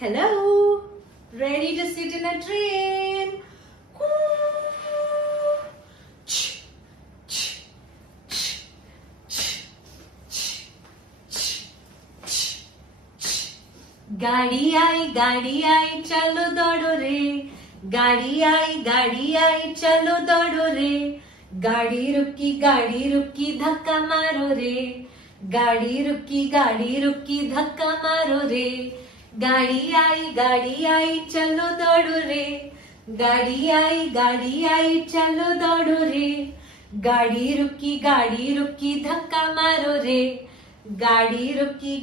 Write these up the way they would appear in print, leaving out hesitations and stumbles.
Hello, ready to sit in a train? गाड़ी आई चलो दौड़ो रे, गाड़ी आई चलो दौड़ो रे, गाड़ी रुकी धक्का मारो रे, गाड़ी रुकी धक्का मारो रे, गाड़ी आई चलो दौड़ो रे, गाड़ी आई चलो दौड़ो रे, गाड़ी रुकी धक्का मारो रे, गाड़ी रुकी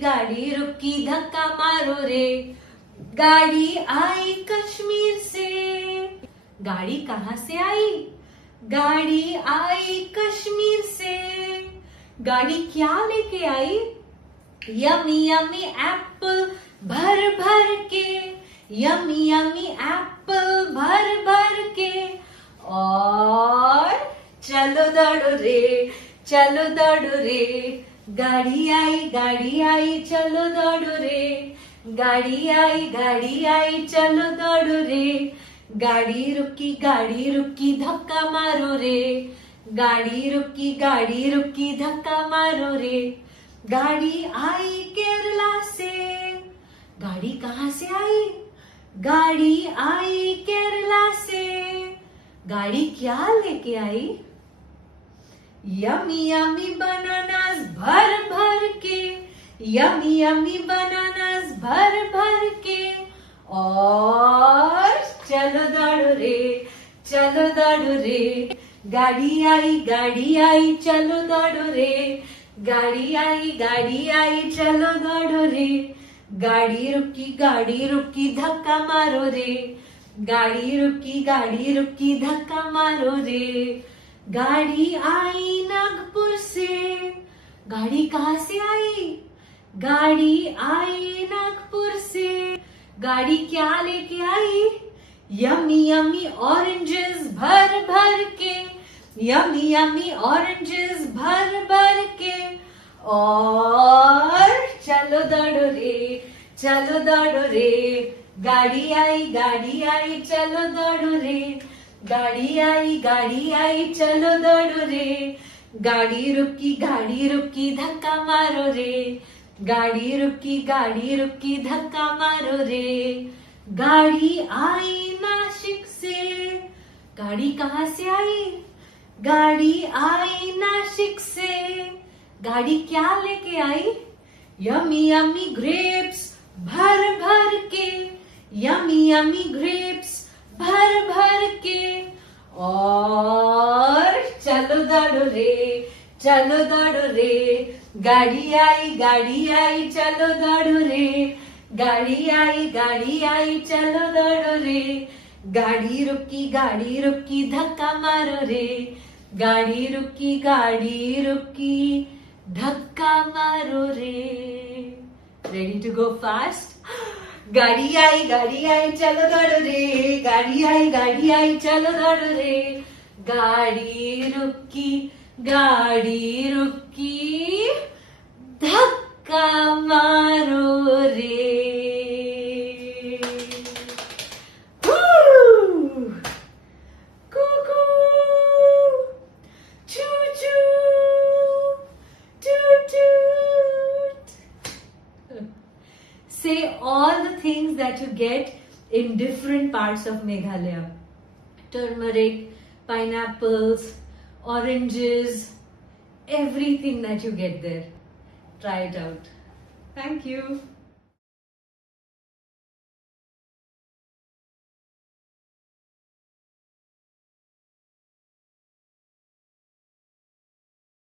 धक्का मारो रे, गाड़ी आई कश्मीर से। गाड़ी कहाँ से आई? गाड़ी आई कश्मीर से। गाड़ी क्या लेके आई? यमी यमी एप्पल भर भर के, यमी यमी एप्पल भर भर के। और चलो दौड़ो रे, चलो दौड़ो रे, गाड़ी आई चलो दौड़ो रे, गाड़ी आई चलो दौड़ो रे, गाड़ी रुकी धक्का मारो रे, गाड़ी रुकी धक्का मारो रे, गाड़ी आई केरला से। गाड़ी कहाँ से आई? गाड़ी आई केरला से। गाड़ी क्या लेके आई? यमी यमी बनानास भर भर के, यमी यमी बनानास भर भर के। और चलो दौड़ो रे, चलो दौड़ो रे, गाड़ी आई चलो दौड़ो रे, गाड़ी आई चलो दौड़ो रे, गाड़ी रुकी धक्का मारो रे, गाड़ी रुकी धक्का मारो रे, गाड़ी आई नागपुर से। गाड़ी कहाँ से आई? गाड़ी आई नागपुर से। गाड़ी क्या लेके आई? यमी यमी ऑरेंजेस भर भर के, यमी यमी ऑरेंजेस भर भर के। और चलो दौड़ो रे, चलो दौड़ो रे, गाड़ी आई चलो दौड़ो रे, गाड़ी आई चलो दौड़ो रे, गाड़ी रुकी धक्का मारो रे, गाड़ी रुकी धक्का मारो रे, गाड़ी आई नासिक से। गाड़ी कहाँ से आई? गाड़ी आई नासिक से। गाड़ी क्या लेके आई? यमी यमी ग्रेप्स भर भर के, यमी यमी ग्रेप्स भर भर के। और चलो दौड़ो रे, चलो दौड़ो रे, गाड़ी आई चलो दौड़ो रे, गाड़ी आई चलो दौड़ो रे, गाड़ी रुकी धक्का मारो रे, गाड़ी रुकी धक्का मारो रे। Ready to go fast? गाड़ी आई चलो दौड़ो रे, गाड़ी आई चलो दौड़ो रे, गाड़ी रुकी धक्का मारो रे। कुकू चू चू toot toot. Say all the things that you get in different parts of Meghalaya. Turmeric, pineapples, oranges, everything that you get there. Try it out. Thank you.